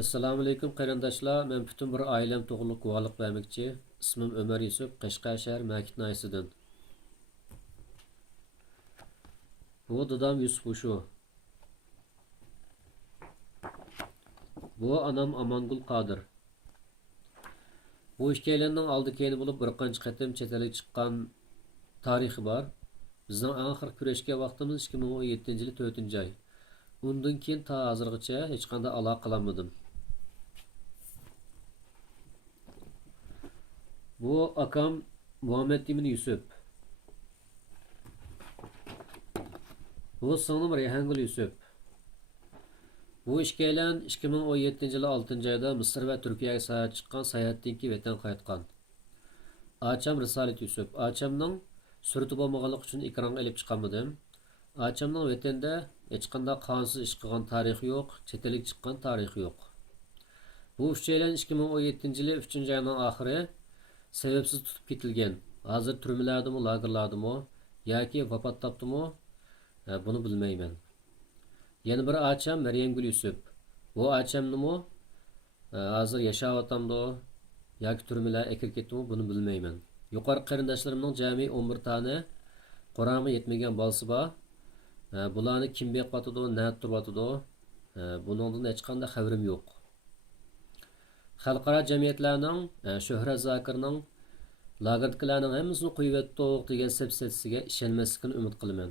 Assalomu alaykum qarindoshlar. Men butun bir oilam to'g'riliq guvohlik bermoqchi. Ismim Ömer Yusuf, Qashqar shahar Makit noyisidan. Bu dadam Yusuf Ushu. Bu anam Amangul Qodir. Bu ikkilarning oldi-keyni bo'lib bir qancha qatim chet elga chiqqan tarixi bor. Bizning oxirgi kurashgan vaqtimiz 2017-yil 4-oy. Undan keyin ta hozirgacha hech qanday aloqa qilmadim. Bu akam Muhammed Emin Yusuf. Bu singlim Reyhangul Yusuf. Bu ikkilan 2017-yil 6-oyda Misr va Turkiyaga sayohat chiqqan, sayohatdan keyin vatan qaytgan. Acham Risolat Yusuf. Achamning surati bo'lmaganligi uchun ekronga olib chiqamadim. Achamning vatanda hech qanday qonunsiz ish qilgan tarixi yo'q, chetelik chiqqan tarixi yo'q. Bu ikkilan 2017-yil 3-oyning oxiri sebepsiz tutib ketilgan. Hozir turmalardimi, lagerlardimi yoki vafot topdimi? Buni bilmayman. Yana bir acham Maryamgul Yusuf. Bu achamnimi hozir yashayotgandi yoki turmalar ekib ketdimi? Buni bilmayman. Yuqori qarindoshlarimning jami 11 tane Qur'onga yetmagan bolasi bor. Bularni kim beqyotidi, nima turibdi? Buningdan hech qanday xabarim yo'q. Xalqaro jamiyatlarning Shuhrat Zokirning lagerdagilarning hammasini qo'yib yotdiq degan sepsesiga ishonmaslikni umid qilaman.